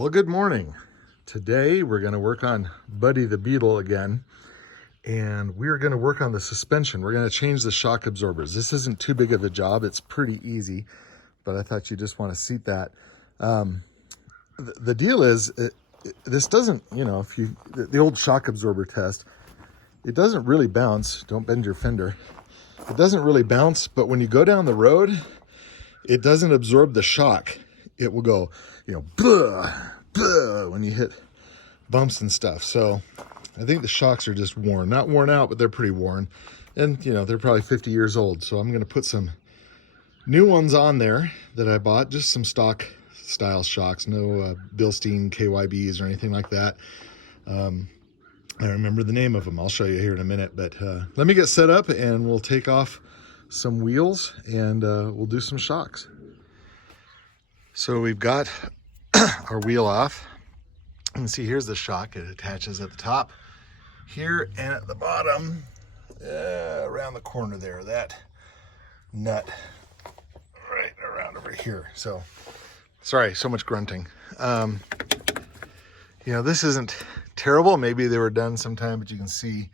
Well, good morning. Today we're going to work on Buddy the Beetle again, and we're going to work on the suspension. We're going to change the shock absorbers. This isn't too big of a job. It's pretty easy, but I thought you just want to see that. The deal is, this doesn't, if you, the old shock absorber test, it doesn't really bounce. Don't bend your fender. It doesn't really bounce, but when you go down the road, it doesn't absorb the shock. It will go, blah, blah, when you hit bumps and stuff. So I think the shocks are just worn. Not worn out, but they're pretty worn. And, they're probably 50 years old. So I'm going to put some new ones on there that I bought. Just some stock style shocks. No Bilstein KYBs or anything like that. I remember the name of them. I'll show you here in a minute. But let me get set up and we'll take off some wheels and we'll do some shocks. So we've got our wheel off. You can see here's the shock. It attaches at the top here and at the bottom, around the corner there, that nut right around over here. So sorry, so much grunting. This isn't terrible. Maybe they were done sometime, but you can see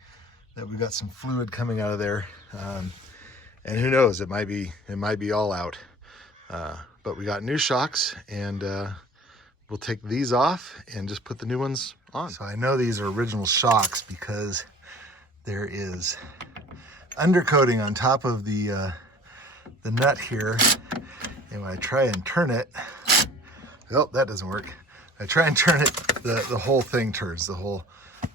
that we've got some fluid coming out of there. And who knows, it might be all out. But we got new shocks, and we'll take these off and just put the new ones on. So I know these are original shocks because there is undercoating on top of the nut here. And when I try and turn it, oh, that doesn't work. I try and turn it, the whole thing turns, the whole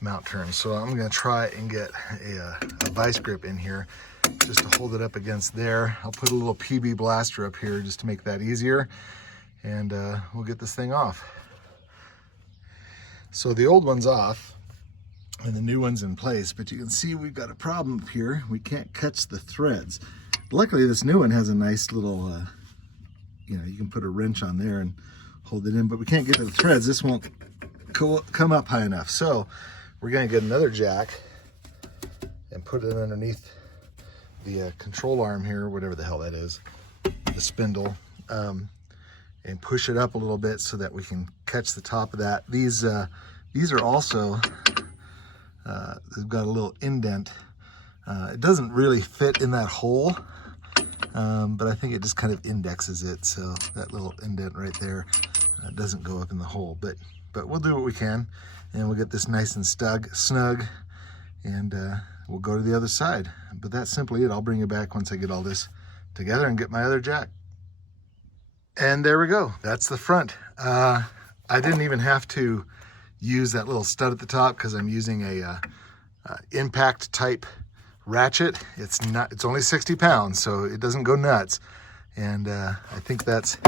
mount turns. So I'm gonna try and get a vice grip in here just to hold it up against there. I'll put a little PB blaster up here just to make that easier, and we'll get this thing off. So the old one's off and the new one's in place, but you can see we've got a problem up here. We can't catch the threads. Luckily this new one has a nice little, you can put a wrench on there and hold it in, but we can't get to the threads. This won't come up high enough. So we're gonna get another jack and put it underneath the control arm here, whatever the hell that is, the spindle, and push it up a little bit so that we can catch the top of that. These are also, they've got a little indent. It doesn't really fit in that hole, but I think it just kind of indexes it. So that little indent right there doesn't go up in the hole, but we'll do what we can, and we'll get this nice and snug, and we'll go to the other side. But that's simply it. I'll bring you back once I get all this together and get my other jack. And there we go. That's the front. I didn't even have to use that little stud at the top because I'm using a impact type ratchet. It's only 60 pounds, so it doesn't go nuts. And I think that's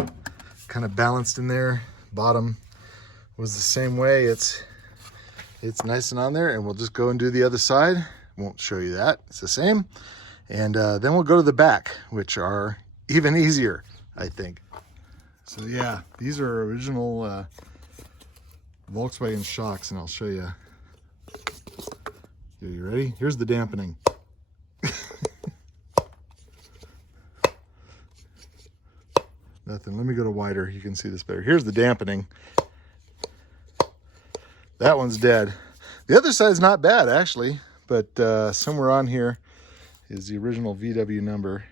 kind of balanced in there. Bottom was the same way. It's nice and on there, and we'll just go and do the other side. Won't show you that. It's the same. And then we'll go to the back, which are even easier, I think. So yeah, these are original Volkswagen shocks, and I'll show you. Are you ready? Here's the dampening. Nothing. Let me go to wider. You can see this better. Here's the dampening. That one's dead. The other side's not bad, actually, but somewhere on here is the original VW number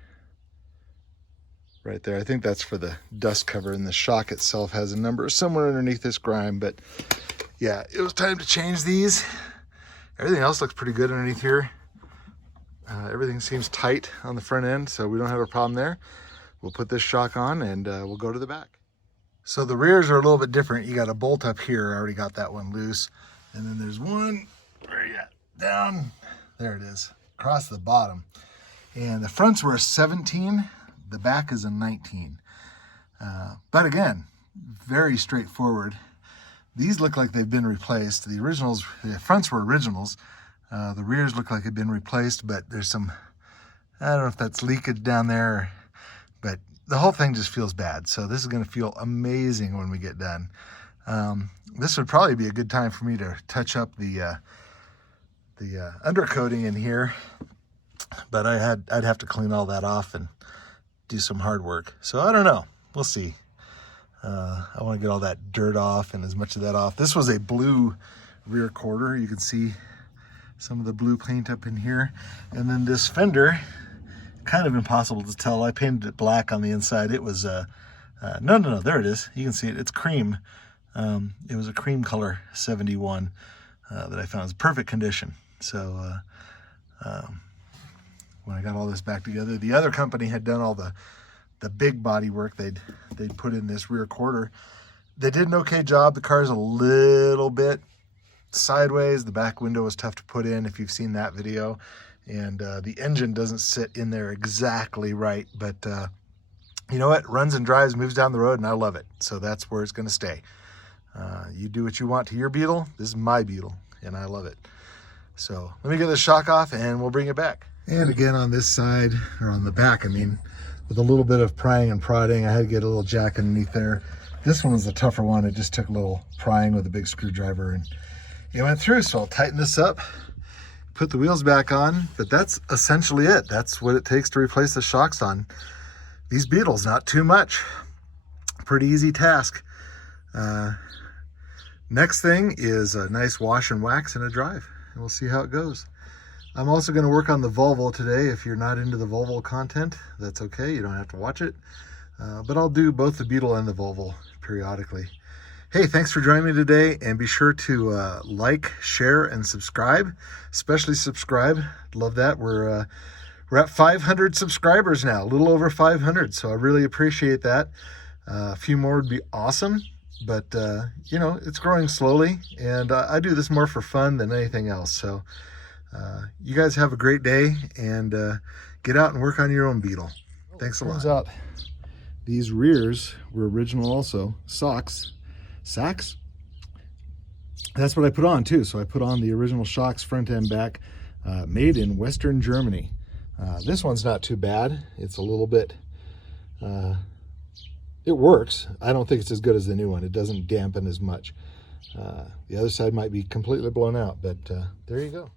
right there. I think that's for the dust cover, and the shock itself has a number somewhere underneath this grime. But yeah, it was time to change these. Everything else looks pretty good underneath here. Everything seems tight on the front end, so we don't have a problem there. We'll put this shock on, and we'll go to the back. So the rears are a little bit different. You got a bolt up here. I already got that one loose. And then there's one, where are you at? Down, there it is, across the bottom. And the fronts were a 17, the back is a 19. But again, very straightforward. These look like they've been replaced. The originals, the fronts were originals. The rears look like they've been replaced, but there's some, I don't know if that's leakage down there, but the whole thing just feels bad. So this is going to feel amazing when we get done. This would probably be a good time for me to touch up the undercoating in here, but I'd have to clean all that off and do some hard work. So I don't know. We'll see. I want to get all that dirt off and as much of that off. This was a blue rear quarter. You can see some of the blue paint up in here. And then this fender, kind of impossible to tell. I painted it black on the inside. It was, no, there it is. You can see it. It's cream. It was a cream color 71 that I found. It was perfect condition. So when I got all this back together, the other company had done all the big body work. They'd put in this rear quarter. They did an okay job. The car's a little bit sideways. The back window was tough to put in if you've seen that video. And the engine doesn't sit in there exactly right. But you know what? Runs and drives, moves down the road, and I love it. So that's where it's going to stay. You do what you want to your Beetle. This is my Beetle, and I love it. So let me get the shock off, and we'll bring it back. And again, on this side, or on the back, I mean, with a little bit of prying and prodding, I had to get a little jack underneath there. This one was a tougher one. It just took a little prying with a big screwdriver, and it went through. So I'll tighten this up, put the wheels back on, but that's essentially it. That's what it takes to replace the shocks on these Beetles. Not too much. Pretty easy task. Next thing is a nice wash and wax and a drive, and we'll see how it goes. I'm also going to work on the Volvo today. If you're not into the Volvo content, that's okay. You don't have to watch it. But I'll do both the Beetle and the Volvo periodically. Hey, thanks for joining me today, and be sure to like, share, and subscribe. Especially subscribe. Love that. We're at 500 subscribers now, a little over 500. So I really appreciate that. A few more would be awesome. But, you know, it's growing slowly, and I do this more for fun than anything else. So you guys have a great day, and get out and work on your own Beetle. Thanks a lot. Turns out these rears were original also. Sacks. That's what I put on too. So I put on the original shocks front and back, made in Western Germany. This one's not too bad. It's a little bit, it works. I don't think it's as good as the new one. It doesn't dampen as much. The other side might be completely blown out, but there you go.